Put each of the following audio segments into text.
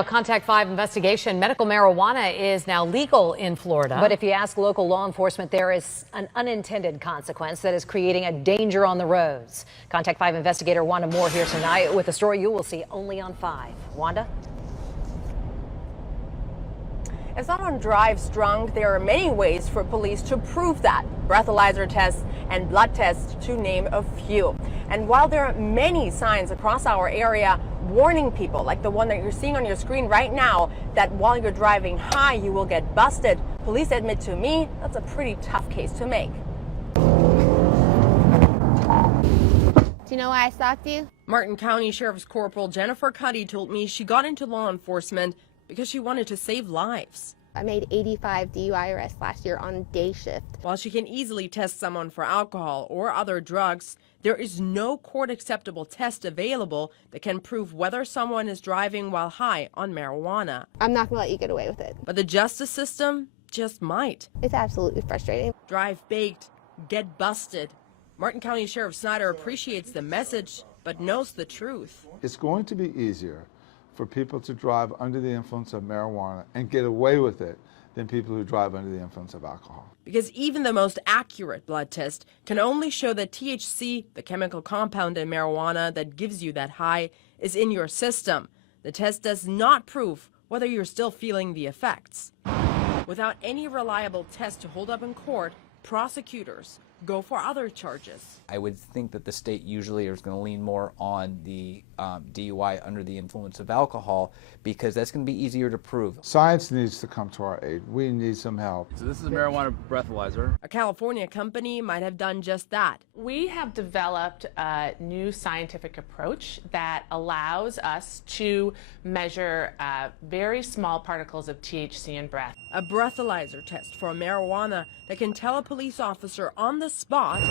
A Contact 5 investigation. Medical marijuana is now legal in Florida. But if you ask local law enforcement, there is an unintended consequence that is creating a danger on the roads. Contact 5 investigator Wanda Moore here tonight with a story you will see only on 5. Wanda? If someone drives drunk, there are many ways for police to prove that. Breathalyzer tests and blood tests, to name a few. And while there are many signs across our area warning people, like the one that you're seeing on your screen right now, that while you're driving high, you will get busted, police admit to me that's a pretty tough case to make. Do you know why I stopped you? Martin County Sheriff's Corporal Jennifer Cuddy told me she got into law enforcement because she wanted to save lives. I made 85 DUI arrests last year on day shift. While she can easily test someone for alcohol or other drugs, there is no court-acceptable test available that can prove whether someone is driving while high on marijuana. I'm not gonna let you get away with it. But the justice system just might. It's absolutely frustrating. Drive baked, get busted. Martin County Sheriff Snyder appreciates the message, but knows the truth. It's going to be easier for people to drive under the influence of marijuana and get away with it than people who drive under the influence of alcohol. Because even the most accurate blood test can only show that THC, the chemical compound in marijuana that gives you that high, is in your system. The test does not prove whether you're still feeling the effects. Without any reliable test to hold up in court, prosecutors go for other charges. I would think that the state usually is going to lean more on the DUI under the influence of alcohol because that's going to be easier to prove. Science needs to come to our aid. We need some help. So this is a marijuana breathalyzer. A California company might have done just that. We have developed a new scientific approach that allows us to measure very small particles of THC in breath. A breathalyzer test for marijuana that can tell a police officer on the spot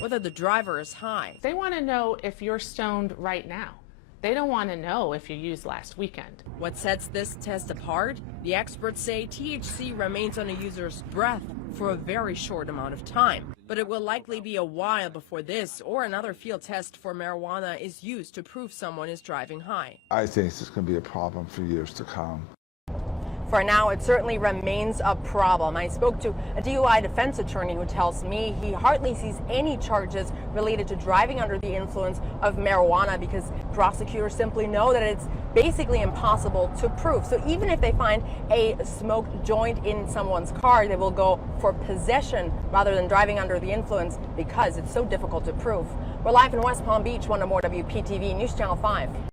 whether the driver is high. They want to know if you're stoned right now. They don't want to know if you used last weekend. What sets this test apart? The experts say THC remains on a user's breath for a very short amount of time. But it will likely be a while before this or another field test for marijuana is used to prove someone is driving high. I think this is going to be a problem for years to come. For now, it certainly remains a problem. I spoke to a DUI defense attorney who tells me he hardly sees any charges related to driving under the influence of marijuana because prosecutors simply know that it's basically impossible to prove. So even if they find a smoked joint in someone's car, they will go for possession rather than driving under the influence because it's so difficult to prove. We're live in West Palm Beach. Wanda Moore, WPTV News Channel 5.